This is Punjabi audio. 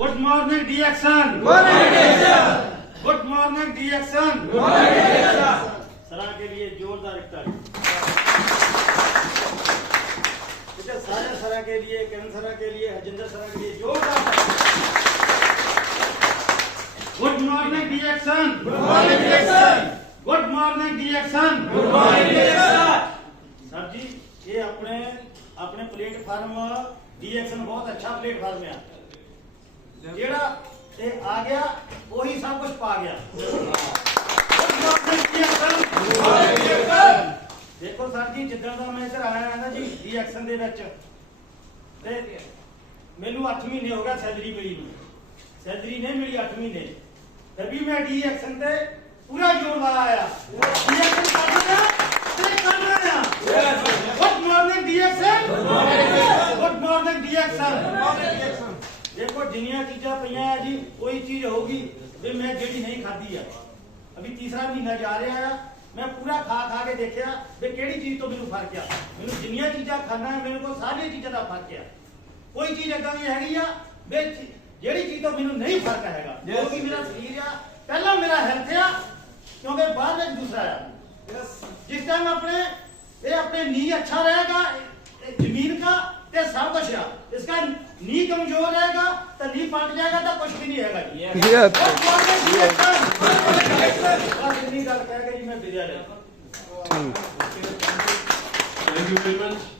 Good morning the action good morning the action सरा के लिए जोरदार एक तारीफ़ सरा के लिए किरण सरा के लिए हजिंदर सरा के लिए जोरदार good morning the action good morning reaction good morning reaction good morning reaction sir ji ये अपने अपने प्लेटफॉर्म एक्शन बहुत अच्छा प्लेटफॉर्म है। आपका ਜਿਹੜਾ ਇਹ ਆ ਗਿਆ ਉਹੀ ਸਭ ਕੁਝ ਪਾ ਗਿਆ। ਦੇਖੋ ਸਰ ਜੀ ਜਿੱਦਾਂ ਦਾ ਮੈਂ ਇੱਧਰ ਆਇਆ ਹਾਂ ਨਾ ਜੀ ਰੀਐਕਸ਼ਨ ਦੇ ਵਿੱਚ ਤੇ ਮੈਨੂੰ 8 ਮਹੀਨੇ ਹੋ ਗਿਆ ਸੈਲਰੀ ਮਿਲੀ ਨੂੰ। ਸੈਲਰੀ ਨਹੀਂ ਮਿਲੀ 8 ਮਹੀਨੇ। ਫਿਰ ਵੀ ਮੈਂ ਡੀਐਕਸ਼ਨ ਤੇ ਪੂਰਾ ਜ਼ੋਰ ਲਾਇਆ ਡੀਐਕਸ਼ਨ ਕਰਨਾ ਤੇ ਕਰਨਾ ਆ good morning the action good morning the action ਜਿੰਨੀਆਂ ਚੀਜ਼ਾਂ ਪਈਆਂ ਆ ਜੀ ਕੋਈ ਚੀਜ਼ ਹੋਊਗੀ ਵੀ ਮੈਂ ਜਿਹੜੀ ਨਹੀਂ ਖਾਧੀ ਆ। ਅਭੀ ਤੀਸਰਾ ਮਹੀਨਾ ਜਾ ਰਿਹਾ ਆ ਮੈਂ ਪੂਰਾ ਖਾ ਖਾ ਕੇ ਦੇਖਿਆ ਵੀ ਕਿਹੜੀ ਚੀਜ਼ ਤੋਂ ਮੈਨੂੰ ਫ਼ਰਕ ਆ। ਮੈਨੂੰ ਜਿੰਨੀਆਂ ਚੀਜ਼ਾਂ ਖਾਣਾ ਹੈ ਮੈਨੂੰ ਕੋਲ ਸਾਰੀਆਂ ਚੀਜ਼ਾਂ ਦਾ ਫ਼ਰਕ ਆ। ਕੋਈ ਚੀਜ਼ ਅੱਗਾ ਵੀ ਹੈਗੀ ਆ ਵੀ ਜਿਹੜੀ ਚੀਜ਼ ਤੋਂ ਮੈਨੂੰ ਨਹੀਂ ਫ਼ਰਕ ਹੈਗਾ ਕਿਉਂਕਿ ਮੇਰਾ ਸਰੀਰ ਆ। ਪਹਿਲਾਂ ਮੇਰਾ ਹੈਲਥ ਆ ਕਿਉਂਕਿ ਬਾਅਦ ਵਿੱਚ ਦੂਸਰਾ ਆ। ਜਿਸ ਟਾਈਮ ਆਪਣੇ ਇਹ ਆਪਣੇ ਨੀ ਅੱਛਾ ਰਹੇਗਾ ਜ਼ਮੀਨ ਦਾ ਤੇ ਸਭ ਕੁਝ ਆ। ਇਸ ਇਸਕਾ ਨੀ ਕਮਜ਼ੋਰ ਰਹੇਗਾ तो नी पाट जाएगा तो कुछ भी नहीं हैगा। जी ये बस इतनी गल कह के जी मैं बिजया ले थैंक यू वेरी मच